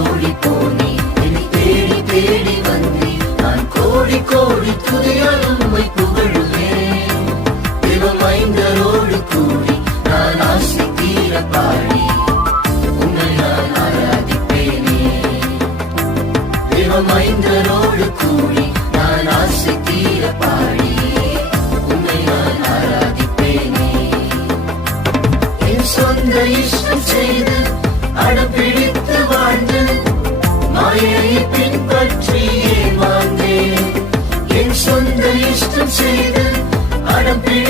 ஓடி போனே என்னை தேடி தேடி வந்தே நான் கோடி கோடி துதியால் உம்மை புகழுவேன் தேவமைந்தரோடு கூடி நான் ஆசை தீர பாடி உம்மை நான் ஆராதிப்பேனே தேவமைந்தரோடு கூடி நான் ஆசை தீர பாடி உம்மை நான் ஆராதிப்பேனே என் சொந்த இஷ்டம் செய்து அடம்பிடித்து வாழ்ந்து மாயையை பின்பற்றியே வாழ்ந்தேன் என் சொந்த இஷ்டம் செய்து அடம்பிடி